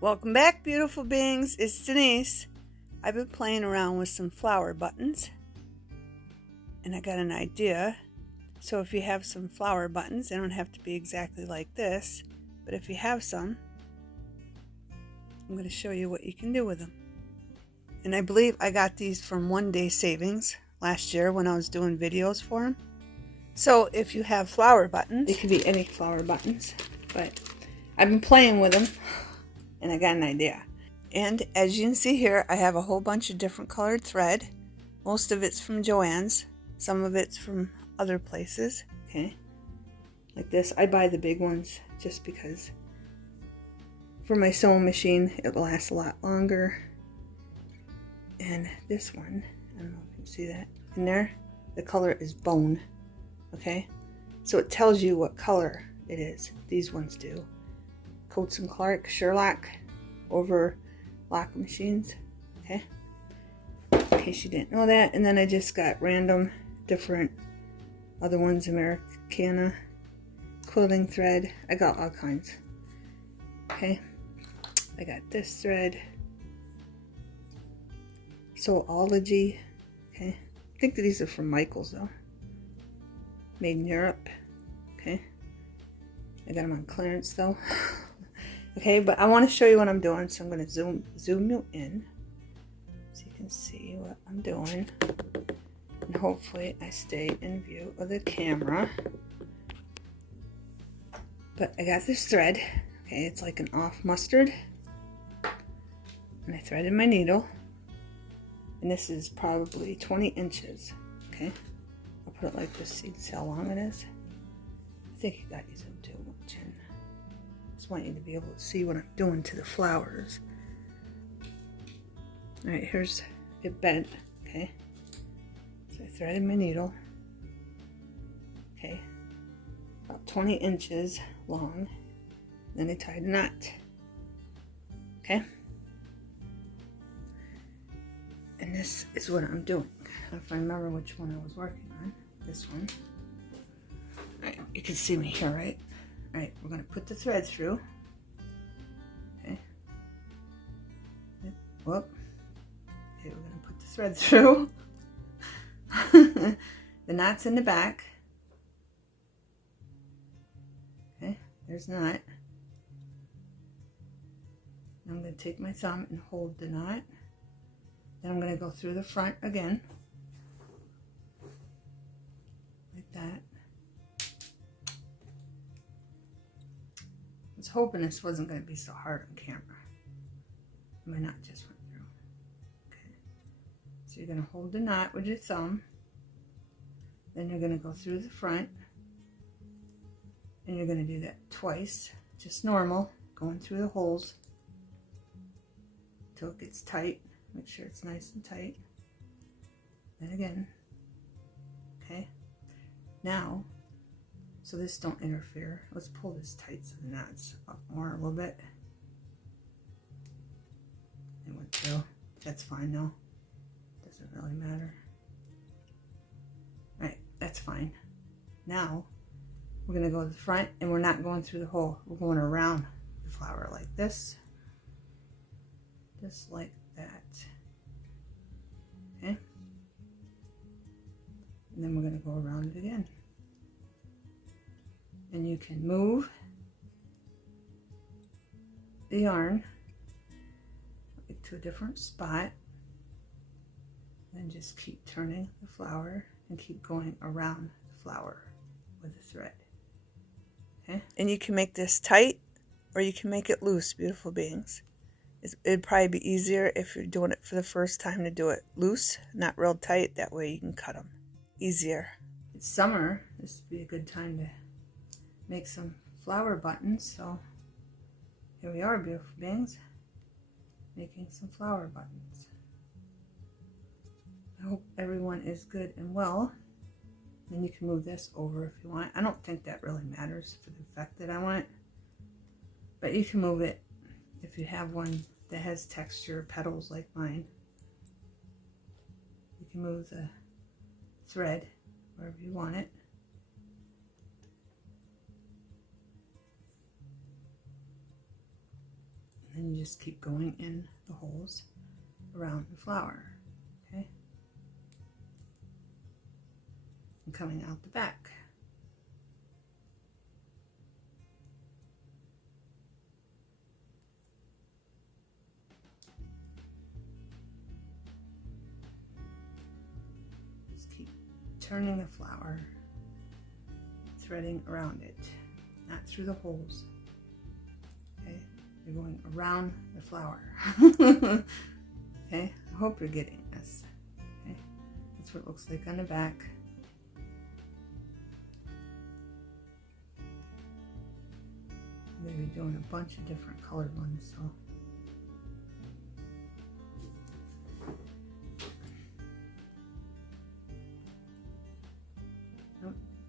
Welcome back, beautiful beings. It's Denise. I've been playing around with some flower buttons and I got an idea. So if you have some flower buttons, they don't have to be exactly like this, but if you have some, I'm going to show you what you can do with them. And I believe I got these from One Day Savings last year when I was doing videos for them. So if you have flower buttons, they could be any flower buttons, but I've been playing with them and I got an idea. And as you can see here, I have a whole bunch of different colored thread. Most of it's from Joann's, some of it's from other places, okay? Like this, I buy the big ones just because for my sewing machine, it lasts a lot longer. And this one, I don't know if you can see that, in there, the color is bone, okay? So it tells you what color it is. These ones do. Coats and Clark, Sherlock, overlock machines, okay? In case you didn't know that. And then I just got random different other ones, Americana, quilting thread. I got all kinds, okay? I got this thread, Sewology, okay? I think that these are from Michaels though. Made in Europe, okay? I got them on clearance though. Okay, but I want to show you what I'm doing, so I'm going to zoom you in so you can see what I'm doing. And hopefully I stay in view of the camera. But I got this thread, okay, it's like an off mustard. And I threaded my needle. And this is probably 20 inches, okay? I'll put it like this so you can see how long it is. I think you got you zoomed too much in. Just want you to be able to see what I'm doing to the flowers. All right, here's it bent, okay? So I threaded my needle, okay? About 20 inches long. Then I tied a knot, okay? And this is what I'm doing. If I remember which one I was working on, this one. All right, you can see me here, right? All right, we're gonna put the thread through. Okay. Whoop. Okay, we're gonna put the thread through. The knot's in the back. Okay, there's the knot. I'm gonna take my thumb and hold the knot. Then I'm going to go through the front again, like that. I was hoping this wasn't going to be so hard on camera. My knot just went through. Okay. So you're going to hold the knot with your thumb. Then you're going to go through the front. And you're going to do that twice, just normal, going through the holes until it gets tight. Make sure it's nice and tight. Then again. Okay. Now, so this don't interfere. Let's pull this tight so the knot's up more a little bit. It went through. That's fine though. Doesn't really matter. Right, that's fine. Now, we're gonna go to the front and we're not going through the hole. We're going around the flower like this. Just like that. Okay, and then we're going to go around it again, and you can move the yarn to a different spot and just keep turning the flower and keep going around the flower with the thread. Okay, and you can make this tight or you can make it loose, beautiful beings. It'd probably be easier if you're doing it for the first time to do it loose, not real tight. That way you can cut them easier. It's summer. This would be a good time to make some flower buttons. So here we are, beautiful beings, making some flower buttons. I hope everyone is good and well. Then you can move this over if you want. I don't think that really matters for the effect that I want, but you can move it if you have one that has texture petals like mine. You can move the thread wherever you want it. And then you just keep going in the holes around the flower, okay? And coming out the back. Just keep turning the flower, threading around it, not through the holes. Okay, you're going around the flower. Okay, I hope you're getting this. Okay, that's what it looks like on the back. I'm going to be doing a bunch of different colored ones, so.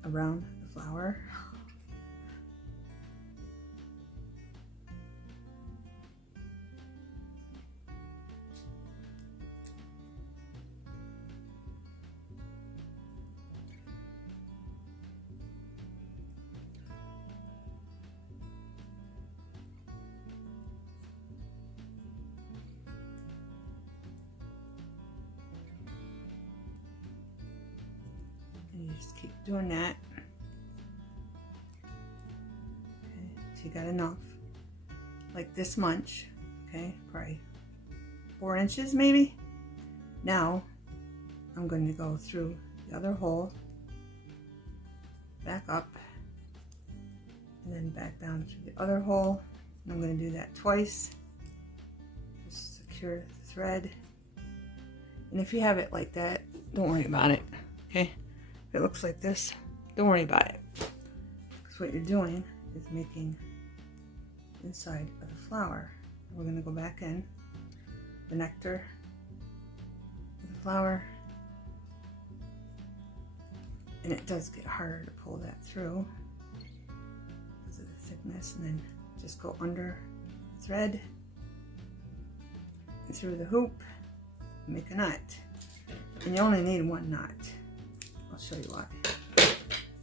Around the flower. And you just keep doing that. Okay, so you got enough. Like this much, okay, probably 4 inches maybe. Now I'm going to go through the other hole, back up, and then back down through the other hole. And I'm going to do that twice. Just secure the thread. And if you have it like that, don't worry about it, okay? If it looks like this, don't worry about it. Because what you're doing is making inside of the flower. We're going to go back in the nectar of the flower, and it does get harder to pull that through because of the thickness, and then just go under the thread and through the hoop and make a knot. And you only need 1 knot. I'll show you why.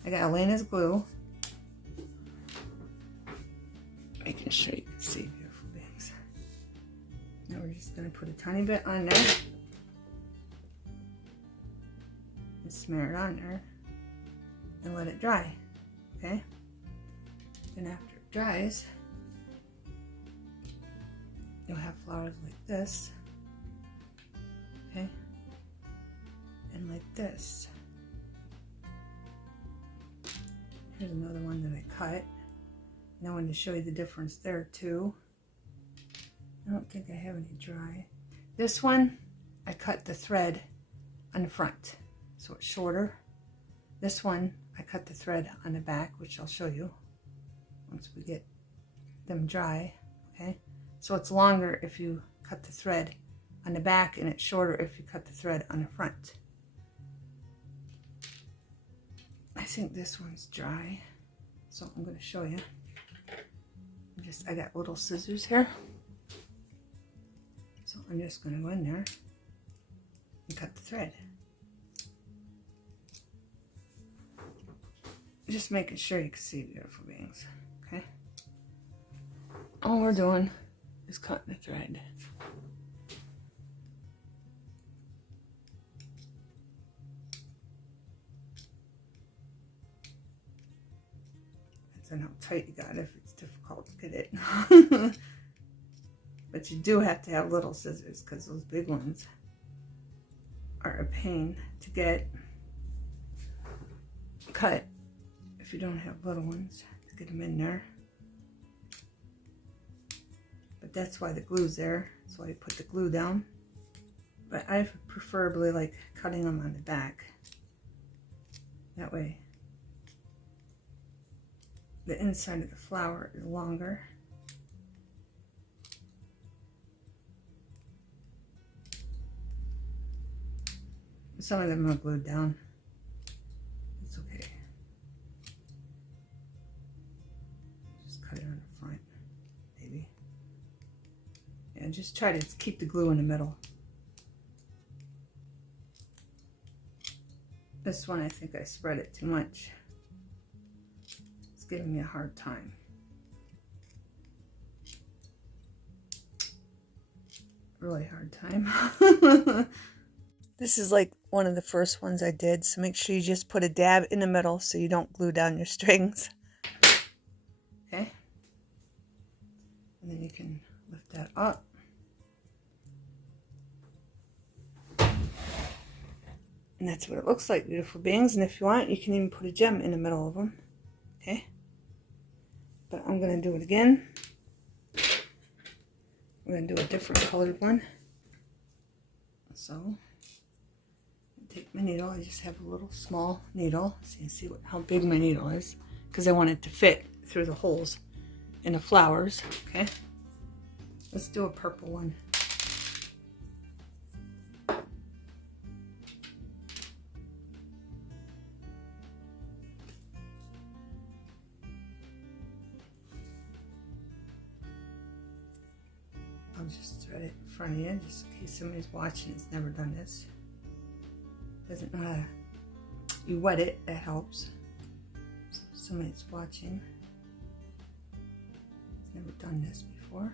I got Elena's glue, making sure you can see beautiful things. Now we're just going to put a tiny bit on there and smear it on there and let it dry, okay? Then after it dries, you'll have flowers like this, okay? And like this. Here's another one that I cut. And I wanted to show you the difference there too. I don't think I have any dry. This one, I cut the thread on the front, so it's shorter. This one, I cut the thread on the back, which I'll show you once we get them dry, okay? So it's longer if you cut the thread on the back, and it's shorter if you cut the thread on the front. I think this one's dry, so I'm going to show you. I got little scissors here, so I'm just going to go in there and cut the thread. Just making sure you can see beautiful beings, okay? All we're doing is cutting the thread. Depends on how tight you got it, if it's difficult to get it. But you do have to have little scissors, because those big ones are a pain to get cut if you don't have little ones to get them in there. But that's why the glue's there. That's why you put the glue down. But I preferably like cutting them on the back. That way the inside of the flower is longer. Some of them are glued down. It's okay. Just cut it on the front, maybe. And just try to keep the glue in the middle. This one, I think I spread it too much. It's giving me a hard time. really hard time. This is like one of the first ones I did, so make sure you just put a dab in the middle so you don't glue down your strings. Okay. And then you can lift that up. And that's what it looks like, beautiful beings. And if you want, you can even put a gem in the middle of them. Okay. But I'm going to do it again. I'm going to do a different colored one. So, take my needle. I just have a little small needle. So you see how big my needle is. Because I want it to fit through the holes in the flowers. Okay. Let's do a purple one. I'll just thread it in front of you, just in case somebody's watching that's never done this. Doesn't know how to, you wet it, that helps. So if somebody's watching, has never done this before.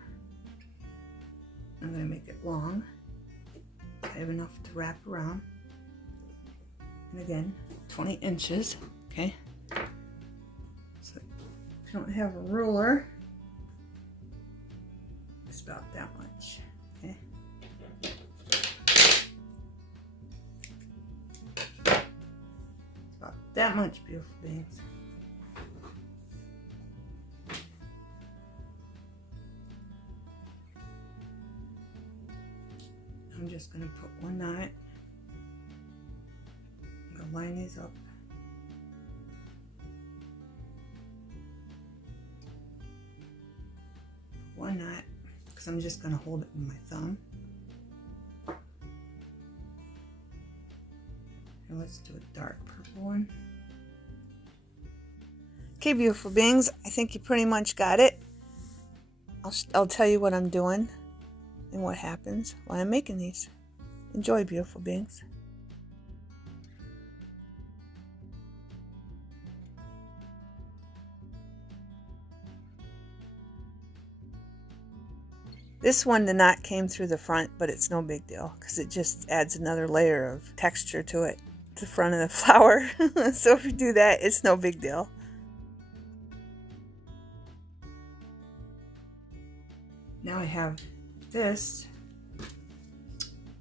I'm going to make it long. I have enough to wrap around. And again, 20 inches, okay? So if you don't have a ruler, it's about that much, okay? It's about that much, beautiful beings. I'm just going to put one knot. I'm going to line these up. One knot, because I'm just going to hold it with my thumb. And let's do a dark purple one. Okay, beautiful beings, I think you pretty much got it. I'll tell you what I'm doing and what happens when I'm making these. Enjoy, beautiful beings. This one, the knot came through the front, but it's no big deal because it just adds another layer of texture to it, to the front of the flower. So if you do that, it's no big deal. Now I have this.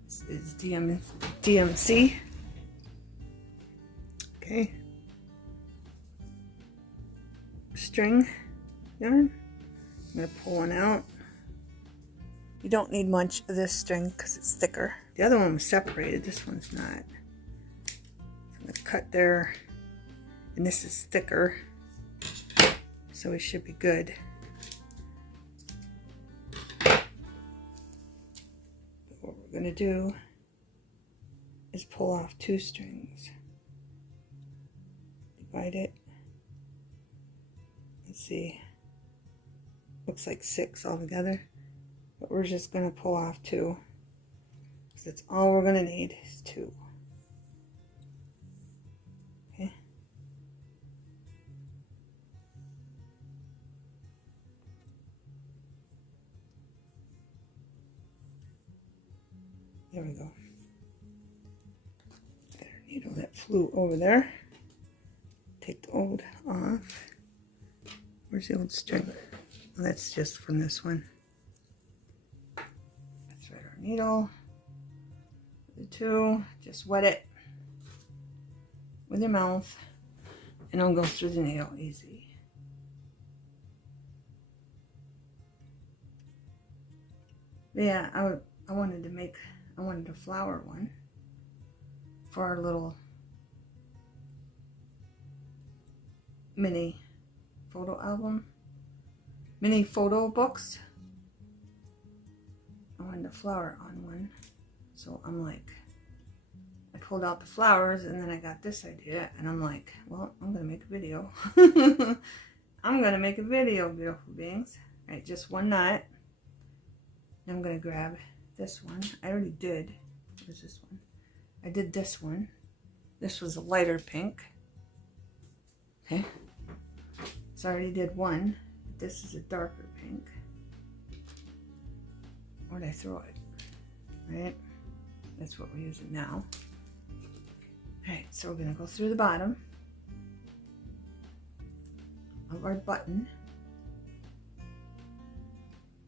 This is DMC. Okay. String yarn. I'm going to pull one out. You don't need much of this string because it's thicker. The other one was separated. This one's not. So I'm going to cut there. And this is thicker. So it should be good. What we're going to do is pull off 2 strings. Divide it. Let's see. Looks like 6 altogether. But we're just going to pull off 2. Because that's all we're going to need is 2. Okay. There we go. Got our needle that flew over there. Take the old off. Where's the old string? Well, that's just from this one. Let's thread our needle. The 2, just wet it with your mouth, and it'll go through the needle easy. But yeah, I wanted a flower one for our little mini photo album, mini photo books. I wanted a flower on one, so I'm like, I pulled out the flowers and then I got this idea and I'm like, well, I'm gonna make a video. I'm gonna make a video, beautiful beings. All right, just one knot. I'm gonna grab this one. I already did. What is this one? I did this one. This was a lighter pink. Okay. So I already did one. This is a darker pink. Where'd I throw it? right? That's what we're using now. All right, so we're gonna go through the bottom of our button.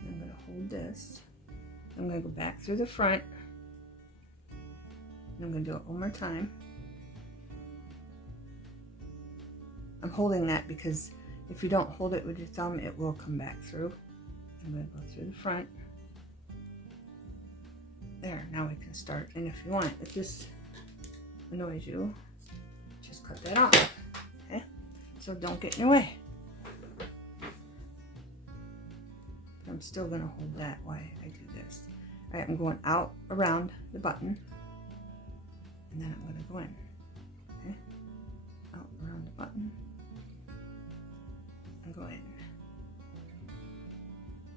I'm gonna hold this. I'm gonna go back through the front. And I'm gonna do it one more time. I'm holding that because if you don't hold it with your thumb, it will come back through. I'm gonna go through the front. There, now we can start. And if you want, if this annoys you, just cut that off, okay? So don't get in your way. But I'm still gonna hold that while I do this. All right, I'm going out around the button, and then I'm gonna go in, okay? Out around the button, and go in.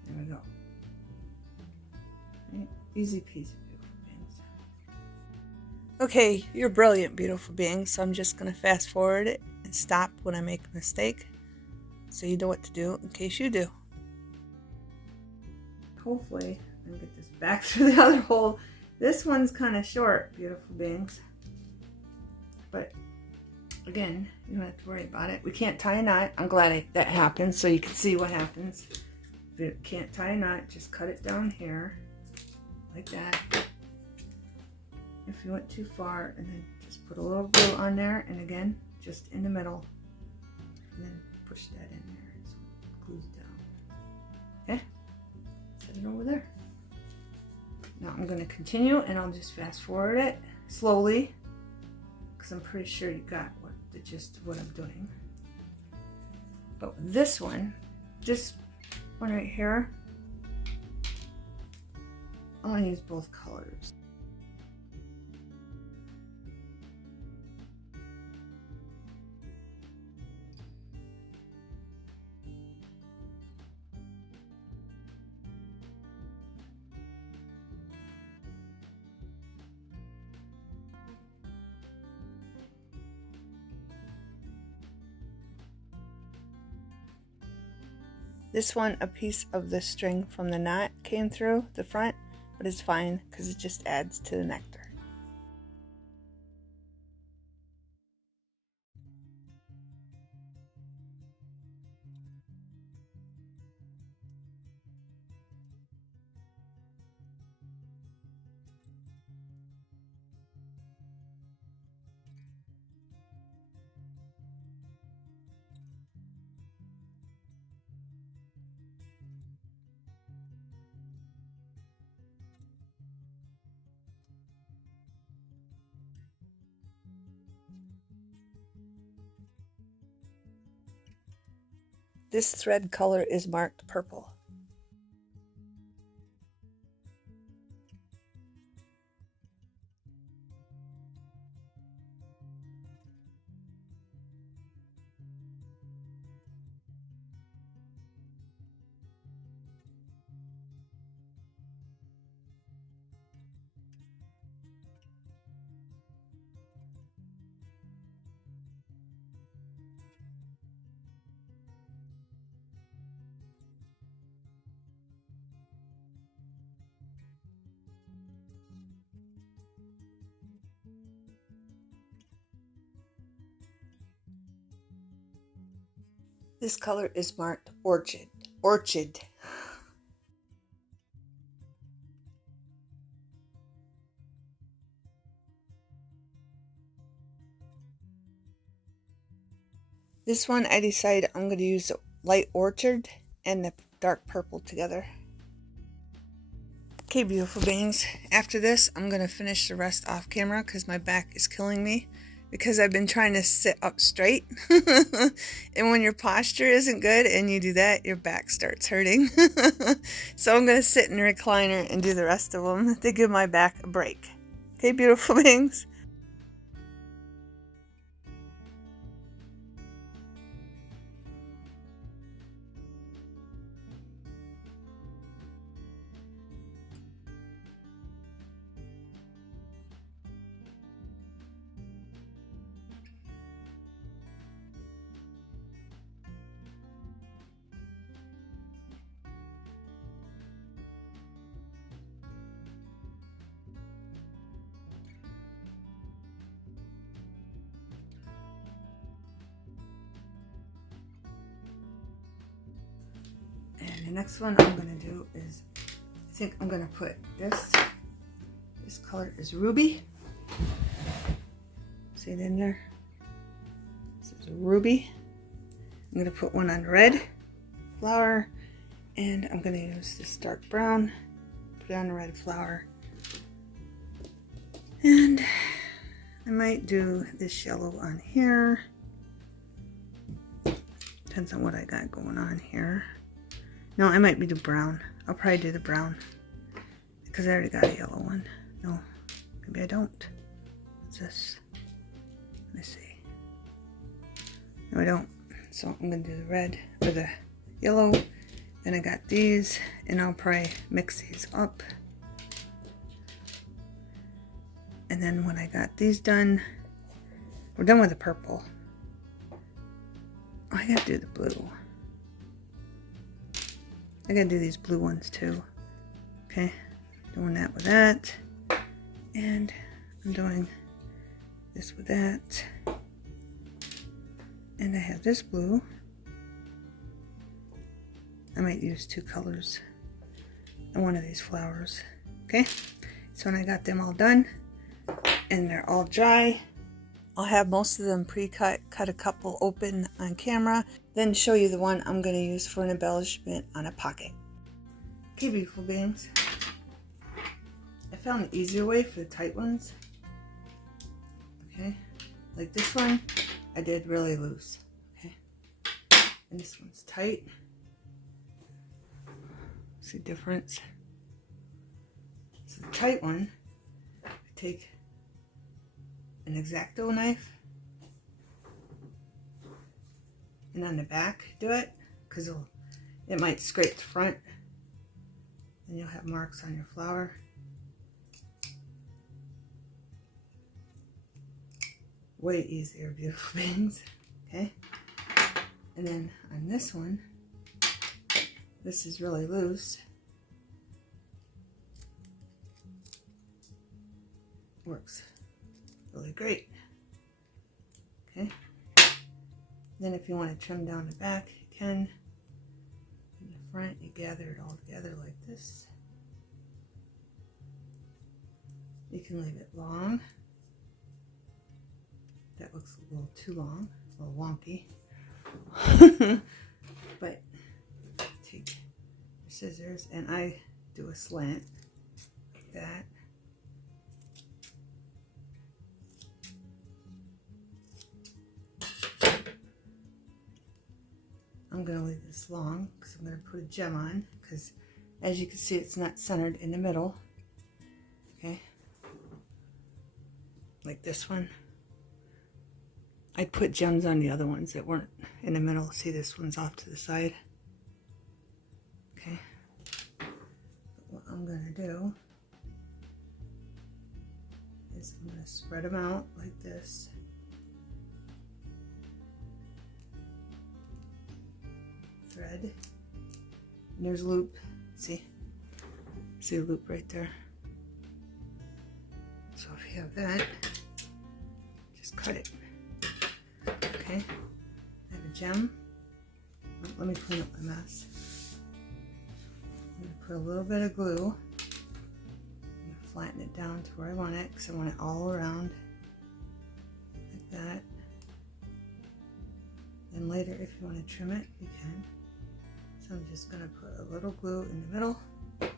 There we go. Right. Easy peasy, beautiful beings. Okay, you're brilliant, beautiful beings. So I'm just going to fast forward it and stop when I make a mistake, so you know what to do in case you do. Hopefully, I'm going to get this back through the other hole. This one's kind of short, beautiful beings. But again, you don't have to worry about it. We can't tie a knot. I'm glad that happened so you can see what happens. If you can't tie a knot, just cut it down here. Like that. If you went too far, and then just put a little glue on there, and again, just in the middle, and then push that in there so it glues down. Okay? Set it over there. Now I'm going to continue, and I'll just fast forward it slowly, because I'm pretty sure you got the gist of what I'm doing. But with this one right here, I want to use both colors. This one, a piece of the string from the knot came through the front, but it's fine because it just adds to the nectar. This thread color is marked purple. This color is marked orchid. Orchid. This one I decided I'm going to use the light orchid and the dark purple together. Okay, beautiful beings. After this, I'm going to finish the rest off camera because my back is killing me. Because I've been trying to sit up straight. And when your posture isn't good and you do that, your back starts hurting. So I'm going to sit in the recliner and do the rest of them to give my back a break. Okay, beautiful beings? the next one I'm going to do is, I think I'm going to put this color is Ruby. See it in there? This is a Ruby. I'm going to put one on red flower, and I'm going to use this dark brown, put it on the red flower, and I might do this yellow on here. Depends on what I got going on here. No, I might be the brown. I'll probably do the brown because I already got a yellow one. No, maybe I don't. What's this? Let me see. No, I don't. So I'm going to do the red or the yellow. Then I got these, and I'll probably mix these up. And then when I got these done, we're done with the purple. Oh, I gotta do the blue. I gotta do these blue ones too. Okay, doing that with that. And I'm doing this with that. And I have this blue. I might use 2 colors in one of these flowers. Okay, so when I got them all done and they're all dry, I'll have most of them pre-cut, cut a couple open on camera, then show you the one I'm going to use for an embellishment on a pocket. Okay, beautiful beings. I found an easier way for the tight ones. Okay, like this one, I did really loose. Okay, and this one's tight. See the difference? So the tight one, I take an X-Acto knife, and on the back do it, because it might scrape the front and you'll have marks on your flower. Way easier, beautiful beings. Okay, and then on this one, this is really loose. Works really great. Okay, then if you want to trim down the back, you can. In the front, you gather it all together like this. You can leave it long. That looks a little too long, a little wonky. But take your scissors, and I do a slant like that. I'm going to leave this long because I'm going to put a gem on, because as you can see, it's not centered in the middle. Okay, like this one. I'd put gems on the other ones that weren't in the middle. See, this one's off to the side. Okay, but what I'm going to do is I'm going to spread them out like this. Thread, and there's a loop. See the loop right there. So if you have that, just cut it. Okay, I have a gem. Let me clean up my mess. I'm going to put a little bit of glue. I'm going to flatten it down to where I want it, because I want it all around like that. Then later, if you want to trim it, you can. So I'm just going to put a little glue in the middle. And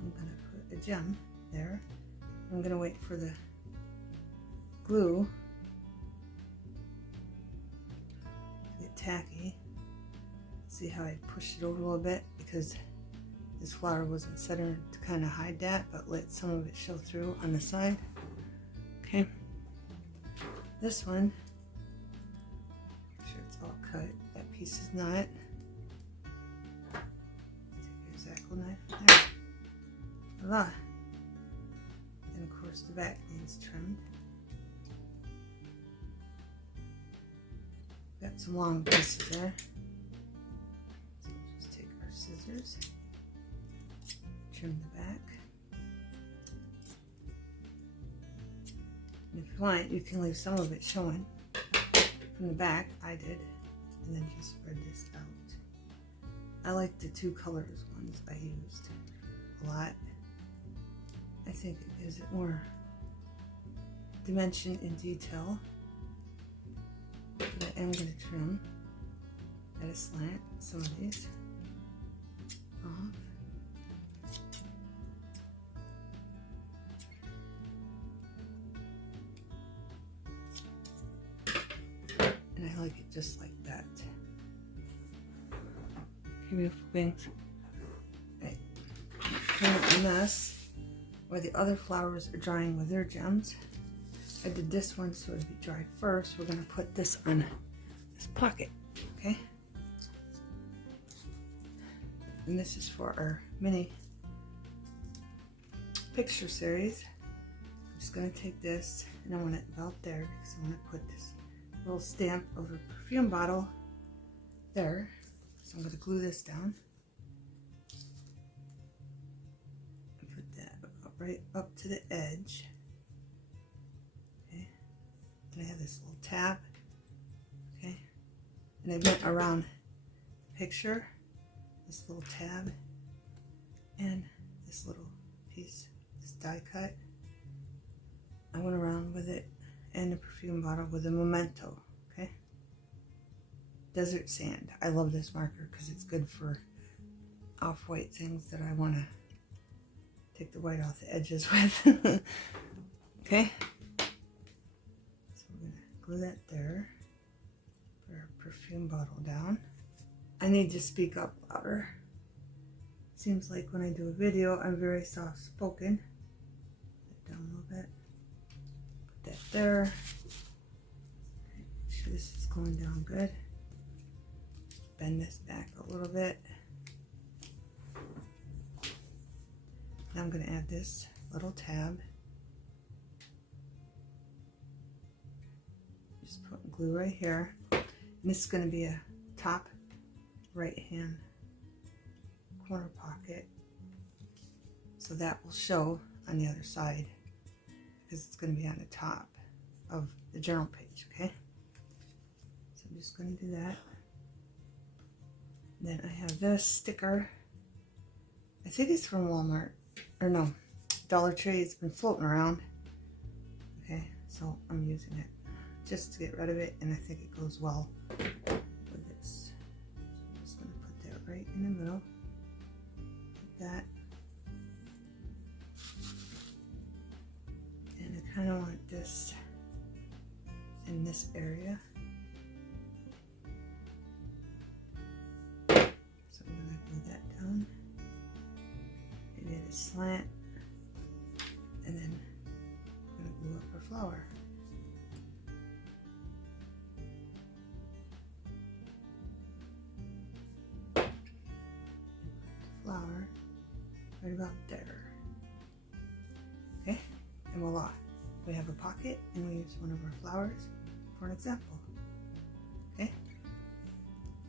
I'm going to put a gem there. I'm going to wait for the glue to get tacky. See how I pushed it over a little bit, because this flower wasn't centered to kind of hide that, but let some of it show through on the side. Okay. This one, make sure it's all cut. That piece is not. Take your X-Acto knife there. Voila. And of course the back needs trimmed. Got some long pieces there. So we'll just take our scissors, trim the back. And if you want, you can leave some of it showing from the back. I did. And then just spread this out. I like the 2 colors ones I used a lot. I think it gives it more dimension and detail. But I am going to trim at a slant some of these off. And I like it just like that. Okay, beautiful beings. Right. Clean up the mess where the other flowers are drying with their gems. I did this one so it'd be dry first. We're going to put this on this pocket, okay? And this is for our mini picture series. I'm just going to take this and I want it about there because I want to put this little stamp of a perfume bottle there. So I'm going to glue this down and put that right up to the edge. Okay. Then I have this little tab. Okay. And I went around the picture, this little tab, and this little piece, this die cut. I went around with it and the perfume bottle with a memento, okay? Desert sand. I love this marker because it's good for off-white things that I want to take the white off the edges with. Okay? So we're going to glue that there. Put our perfume bottle down. I need to speak up louder. Seems like when I do a video, I'm very soft-spoken. Put it down a little bit. Put that there. Okay, make sure this is going down good. Bend this back a little bit. Now I'm going to add this little tab. Just put glue right here. And this is going to be a top right hand corner pocket. So that will show on the other side because it's going to be on the top of the journal page, okay? So I'm just going to do that. Then I have this sticker. I think it's from Walmart. Or no, Dollar Tree. It's been floating around. Okay, so I'm using it just to get rid of it, and I think it goes well with this. So I'm just going to put that right in the middle. Like that. And I kind of want this in this area. So I'm going to glue that down. Maybe at a slant. And then I'm going to glue up our flower. Flower right about there. Okay, and voila, we have a pocket and we use one of our flowers for an example. Okay,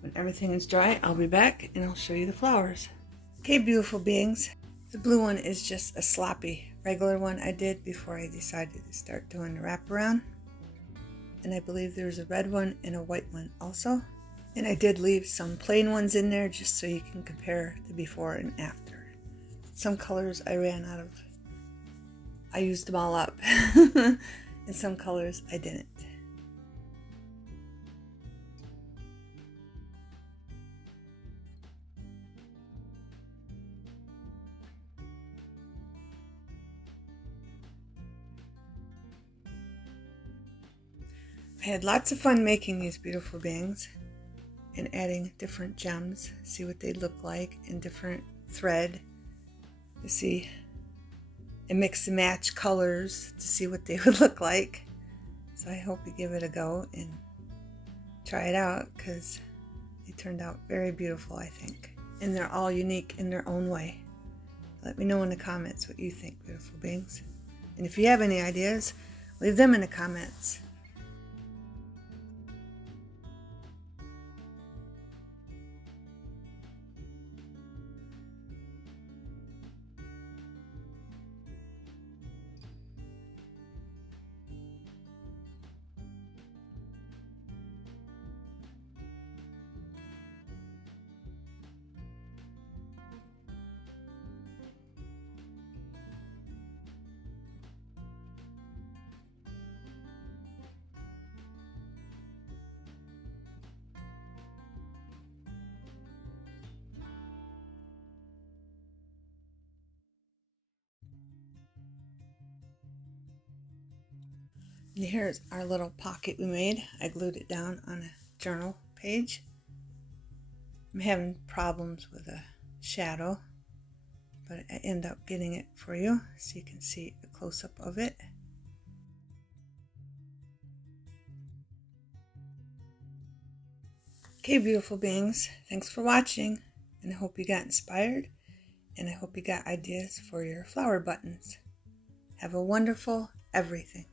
when everything is dry, I'll be back and I'll show you the flowers. Okay, beautiful beings, the blue one is just a sloppy regular one I did before I decided to start doing the wraparound, and I believe there's a red one and a white one also. And I did leave some plain ones in there just so you can compare the before and after. Some colors I ran out of. I used them all up. And some colors I didn't. I had lots of fun making these beautiful beings and adding different gems, see what they look like, and different thread to see, and mix and match colors to see what they would look like. So I hope you give it a go and try it out because they turned out very beautiful, I think. And they're all unique in their own way. Let me know in the comments what you think, beautiful beings. And if you have any ideas, leave them in the comments. And here's our little pocket we made. I glued it down on a journal page. I'm having problems with a shadow, but I end up getting it for you so you can see a close-up of it. Okay, beautiful beings, thanks for watching, and I hope you got inspired, and I hope you got ideas for your flower buttons. Have a wonderful everything.